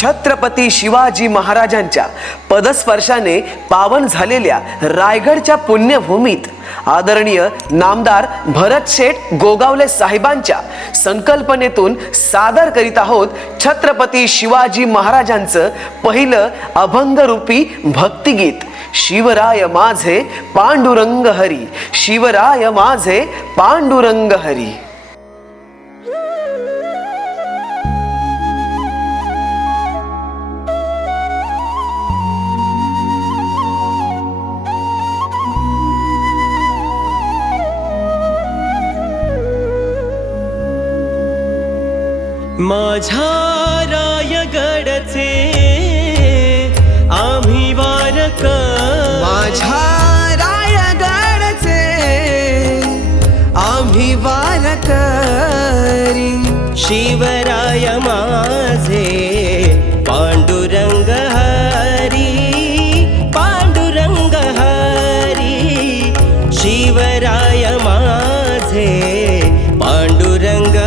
छत्रपती शिवाजी महाराजांच्या पदस्पर्शाने पावन झालेल्या रायगडच्या पुण्यभूमीत आदरणीय नामदार भरत शेठ गोगावले साहेबांच्या संकल्पनेतून सादर करीत आहोत छत्रपती शिवाजी महाराजांचं पहिलं अभंगरूपी भक्तिगीत शिवराय माझे पांडुरंग हरी, शिवराय माझे पांडुरंग हरी। माझ्या रायगडचे आम्ही वारकर, माझ्या रायगडचे आम्ही वारकरी, शिवराय माझे पांडुरंग हरी, पांडुरंग हरी, शिवराय माझे पांडुरंग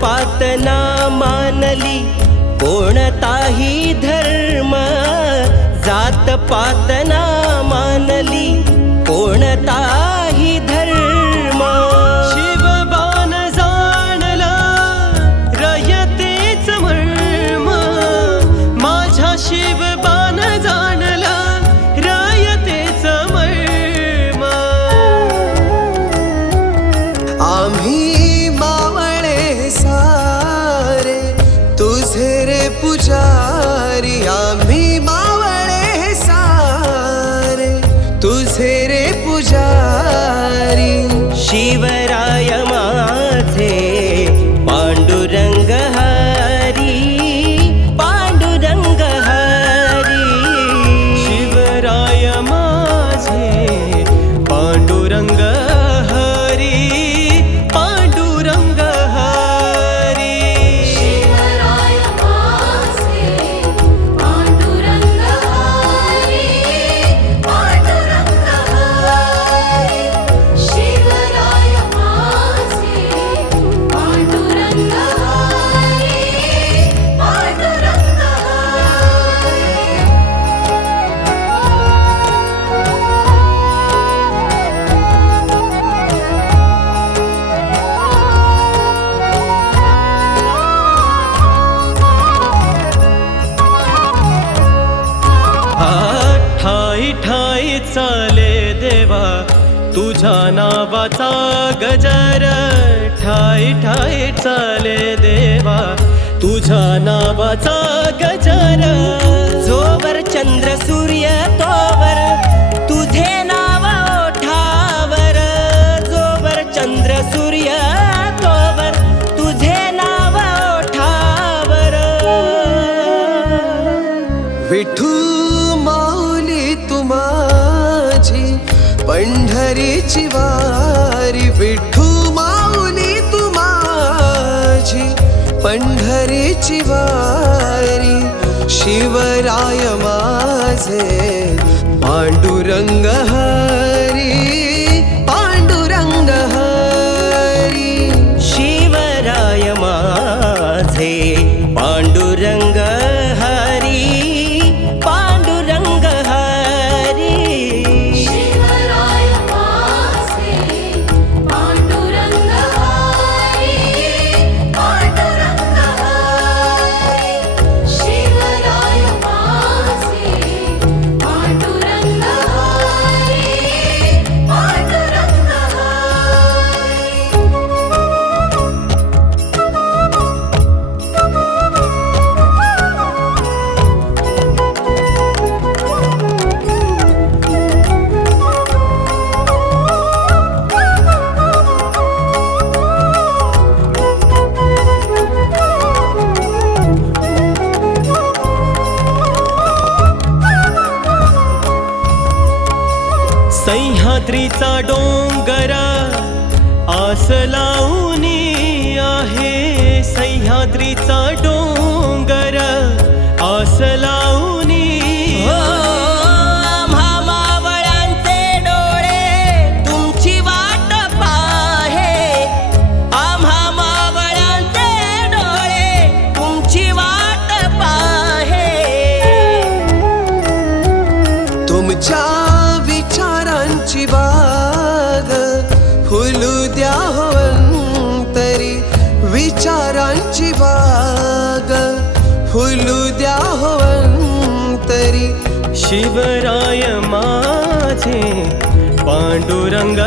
पातना मानली कोणताही धर्म, जात पातना मानली कोणताही धर्म, शिवबान जाणला रयतेच मर्म, माझ्या शिवबान जाणला रयतेच मर्म, आम्ही सारे तुझे रे पुजारी, आम्ही मावळे सारे तुझे रे पुजारी, शिवराय माझे पांडुरंग हरी, पांडुरंग हरी, शिवराय माझे पांडुरंग ठाई चाले देवा तुझ्या नावाचा गजर, ठाई ठाई चाले देवा तुझ्या नावाचा गजर, जोवर चंद्र सूर्य तोवर तुझे नाव ओठावर, जोवर चंद्र सूर्य तोवर तुझे नाव ओठावर, विठू माझी पंढरीची वारी, विठू माऊली तू माझी पंढरीची वारी, शिवराय माझे पांडुरंग हरी, पांडुरंग हरी, शिवराय माझे पांडुरंग हरी, पांडुरंग हरी, शिवराय माझे पांडुरंग हरी, पांडुरंग हरी, शिवराय माझे पांडुरंग हरी, सह्याद्रीचा डोंगर आस लावूनी आहे, सह्याद्रीचा डोंगर आस लावूनी आम्हा मावळ्यांचे डोळे तुमची वाट पाहे, आम्हा मावळ्यांचे डोळे तुमची वाट पाहे. तुमच्या विचारांची बाग फुलू द्या हो अंतरी, विचारांची बाग फुलू द्या हो अंतरी. शिवराय माझे पांडुरंग